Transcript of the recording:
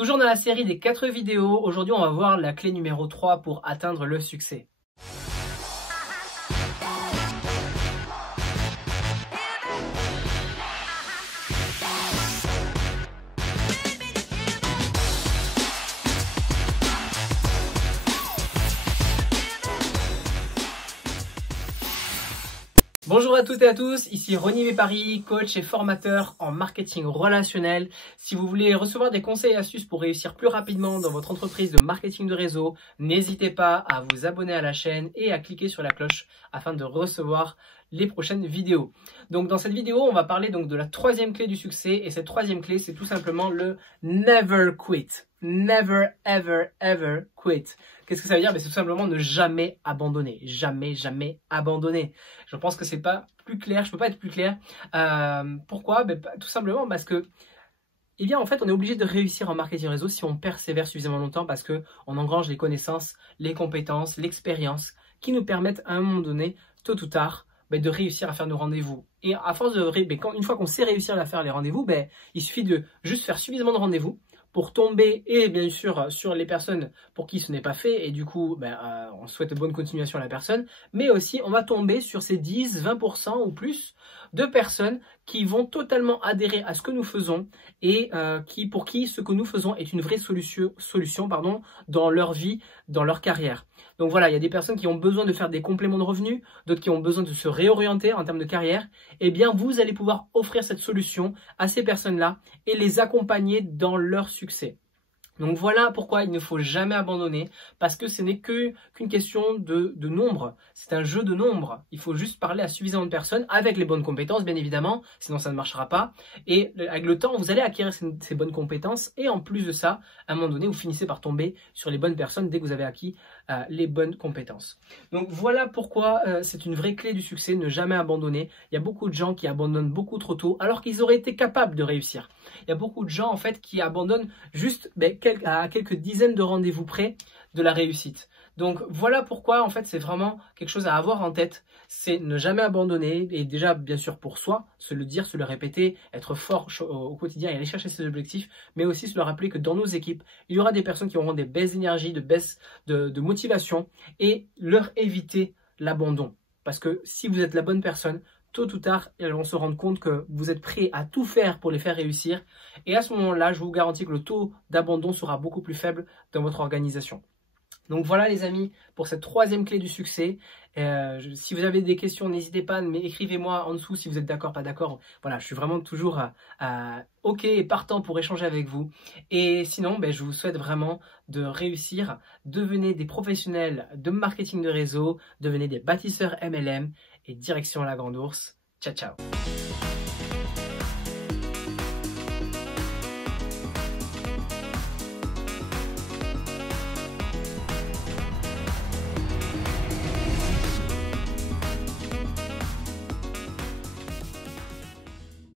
Toujours dans la série des 4 vidéos, aujourd'hui on va voir la clé numéro 3 pour atteindre le succès. Bonjour à toutes et à tous, ici Ronnie Paris, coach et formateur en marketing relationnel. Si vous voulez recevoir des conseils et astuces pour réussir plus rapidement dans votre entreprise de marketing de réseau, n'hésitez pas à vous abonner à la chaîne et à cliquer sur la cloche afin de recevoir les prochaines vidéos. Donc dans cette vidéo, on va parler donc de la troisième clé du succès et cette troisième clé, c'est tout simplement le never quit. Never, ever, ever quit. Qu'est-ce que ça veut dire? C'est tout simplement ne jamais abandonner. Jamais, jamais abandonner. Je pense que c'est pas plus clair. Je peux pas être plus clair. Pourquoi? Tout simplement parce que en fait, on est obligé de réussir en marketing réseau si on persévère suffisamment longtemps parce que on engrange les connaissances, les compétences, l'expérience qui nous permettent à un moment donné, tôt ou tard, de réussir à faire nos rendez-vous. Et à force une fois qu'on sait réussir à faire les rendez-vous, il suffit de juste faire suffisamment de rendez-vous pour tomber, et bien sûr sur les personnes pour qui ce n'est pas fait, et du coup on souhaite bonne continuation à la personne, mais aussi on va tomber sur ces 10-20% ou plus de personnes qui vont totalement adhérer à ce que nous faisons et pour qui ce que nous faisons est une vraie solution dans leur vie, dans leur carrière. Donc voilà, il y a des personnes qui ont besoin de faire des compléments de revenus, d'autres qui ont besoin de se réorienter en termes de carrière. Eh bien, vous allez pouvoir offrir cette solution à ces personnes-là et les accompagner dans leur succès. Donc voilà pourquoi il ne faut jamais abandonner, parce que ce n'est qu'une question de nombre. C'est un jeu de nombre. Il faut juste parler à suffisamment de personnes avec les bonnes compétences, bien évidemment, sinon ça ne marchera pas. Et avec le temps, vous allez acquérir ces bonnes compétences. Et en plus de ça, à un moment donné, vous finissez par tomber sur les bonnes personnes dès que vous avez acquis les bonnes compétences. Donc voilà pourquoi c'est une vraie clé du succès, ne jamais abandonner. Il y a beaucoup de gens qui abandonnent beaucoup trop tôt alors qu'ils auraient été capables de réussir. Il y a beaucoup de gens en fait qui abandonnent juste à quelques dizaines de rendez-vous près de la réussite. Donc voilà pourquoi en fait c'est vraiment quelque chose à avoir en tête, c'est ne jamais abandonner et déjà bien sûr pour soi, se le dire, se le répéter, être fort au quotidien et aller chercher ses objectifs, mais aussi se le rappeler que dans nos équipes, il y aura des personnes qui auront des baisses d'énergie, de baisses de motivation et leur éviter l'abandon. Parce que si vous êtes la bonne personne, tôt ou tard, elles vont se rendre compte que vous êtes prêt à tout faire pour les faire réussir. Et à ce moment-là, je vous garantis que le taux d'abandon sera beaucoup plus faible dans votre organisation. Donc voilà les amis, pour cette troisième clé du succès. Si vous avez des questions, n'hésitez pas, mais écrivez-moi en dessous si vous êtes d'accord, pas d'accord. Voilà, je suis vraiment toujours OK et partant pour échanger avec vous. Et sinon, je vous souhaite vraiment de réussir. Devenez des professionnels de marketing de réseau, devenez des bâtisseurs MLM et direction la Grande Ourse. Ciao, ciao.